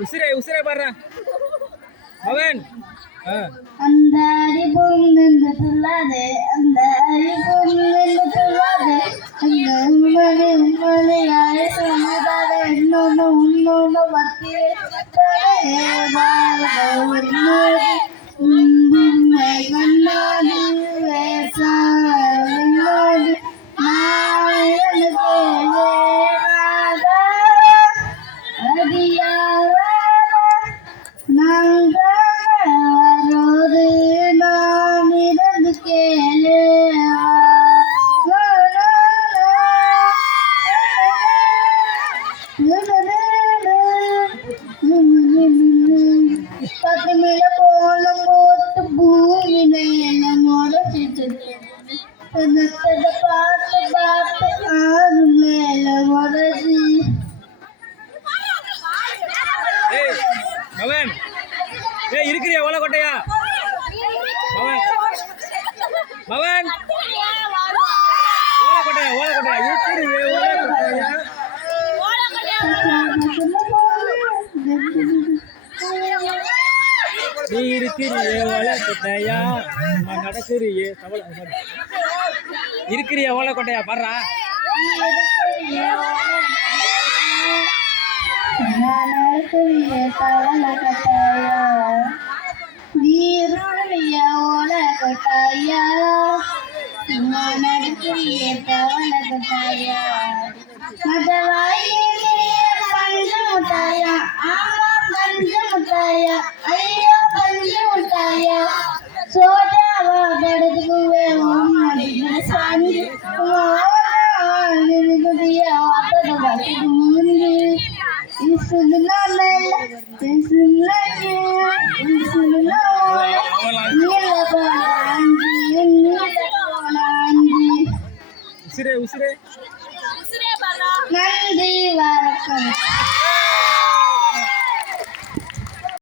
உசிரே உசிரே பாரு அவன் அந்த அறிவும் நின்று சொல்லாதே அந்த அறிவும் நின்று சொல்லாதே அந்த உண்மதி உண்மதியாய சொன்னதாக இன்னொன்று இன்னொன்று பத்தியே கண்ணாடி வேசாடி அவன் இருக்கிறியா ஓலை கொட்டையா அவன் அவன் ஓலை கொட்டையா இருக்கிறியே ஓலை கொட்டையா நீ இருக்கிறியே ஓலை கொட்டையா நடக்கிறியே இருக்கிறியா ஓலை கொட்டையா பாடுறா தவள கட்டாயா நீருடைய ஓல கொட்டாயா நடக்கிறிய தவள கொட்டாயா மதவாயே பஞ்சு முட்டாயா ஆமா பஞ்சு முட்டாயா ஐயோ பஞ்சு முட்டாயா சோடாவா படுத்துக்குவே ஓம் சாமி உசிரே உசிரே நன்றி வணக்கம்.